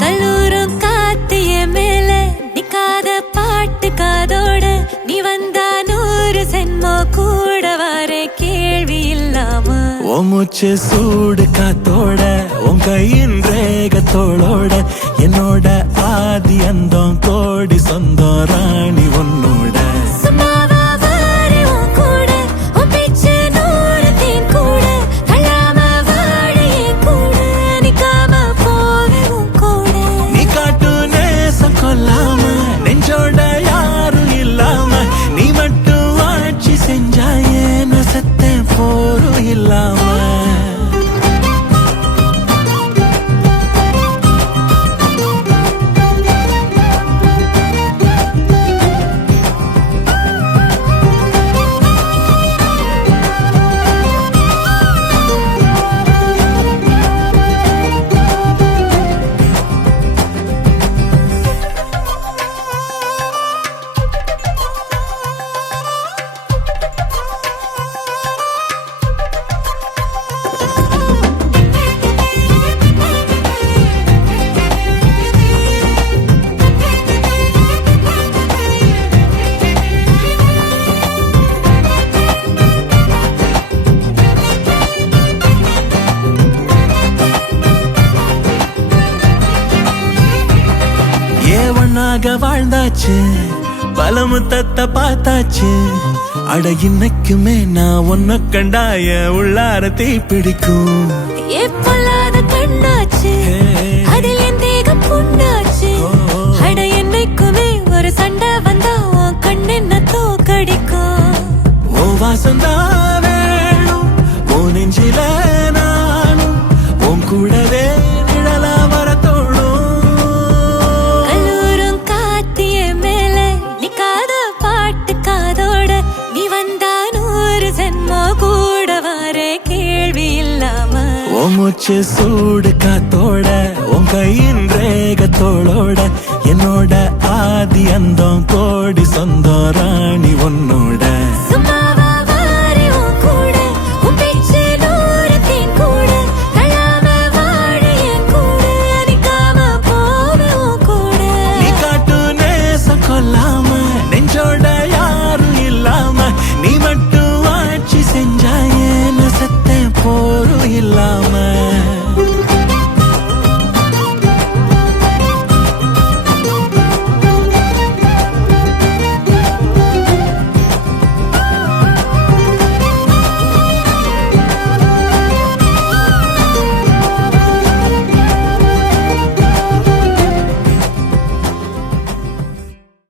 கல்லூரும் காத்திய மேல நிக்காத பாட்டு காதோட நீ வந்தா 100 சென்மோ கூட வர கேள்வி இல்லாம ஓ மூச்சு சூடு காத்தோட உன் கையின் ரேகத்தோளோட என்னோட ஆதி அந்தம் கோடி சொந்தம் ராணி உன்னோட நெஞ்சோட யாரும் இல்லாம நீ மட்டும் ஆட்சி செஞ்சாயே நசத்த போரும் இல்லாம வாழ்ந்தாச்சு பல முத்தத்தை பார்த்தாச்சு அட இன்னைக்குமே நான் ஒன்ன கண்டாய உள்ளார தீ பிடிக்கும் எப்பொல்லாத கண்ணாச்சு அதில் என் தேகம் புண்ணாச்சு அட என்னைக்குமே ஒரு சண்டை வந்தா உன் கண்ணென்ன தோக்கடிக்கும் ஓ வாசந்தா வேணும் ஓ நெஞ்சில நானும் உன் கூடவே நிழலா வர தோணும் மூச்சு சூடு காத்தோட உன் கையின் ரேகத்தோளோட என்னோட ஆதி அந்தம் கோடி சொந்தம் ராணி ஒன்னோட